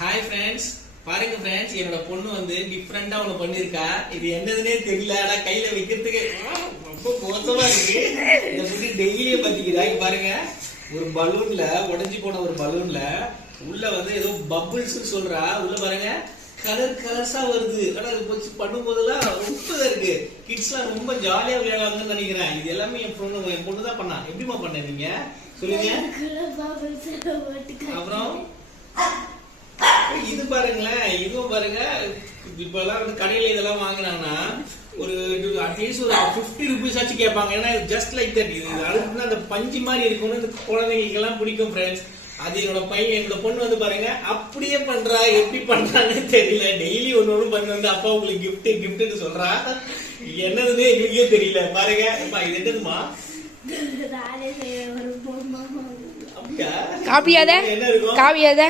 Hi friends, பாருங்க friends, என்னோட பொண்ணு வந்து டிஃப்ரெண்டா ஒண்ணு பண்ணிருக்கா. இது என்னதுன்னே தெரியல, ஆனா கையில வைக்கிறதுக்கு ரொம்ப மோசமா இருக்கு. இந்த புடி டெய்லியே பாத்தீங்களா? இங்க பாருங்க, ஒரு பலூன்ல உடைஞ்சு போன ஒரு பலூன்ல உள்ள வந்து ஏதோ பபுள்ஸ் சொல்றா. உள்ள பாருங்க கலர் கலர்ஸா வருது. ஆனா இது போச்சு பண்ணும் போதெல்லாம் ரொம்ப இதா இருக்கு. கிட்ஸ்லாம் ரொம்ப ஜாலியா விளையாடுவாங்கன்னு நினைக்கிறேன். இது எல்லாமே என் பொண்ணு தான் பண்ணா. எப்படிமா பண்ண நீங்க சொல்லுங்க. அப்புறம் இது பாருங்களேன், இதுவும் பாருங்க. இப்ப எல்லாம் வந்து கடையில இதெல்லாம் வாங்கினாங்கன்னா ஒரு அட்லீஸ்ட் ஒரு 50 rupees ஆச்சு கேட்பாங்க. ஏன்னா ஜஸ்ட் லைக் தட். இது அழுப்புனா அந்த பஞ்சு மாதிரி இருக்கும்னு இந்த குழந்தைங்களுக்கு எல்லாம் பிடிக்கும் ஃப்ரெண்ட்ஸ். அது என்னோட பொண்ணு வந்து பாருங்க அப்படியே பண்றா. எப்படி பண்றான்னு தெரியல. டெய்லி ஒண்ணு பண்ணி வந்து அப்பா உங்களுக்கு கிஃப்ட்னு சொல்றா. என்னதுன்னு எங்களுக்கே தெரியல. பாருங்க இது என்னதுமா? காப்பியாத என்ன இருக்கும்? காப்பியாத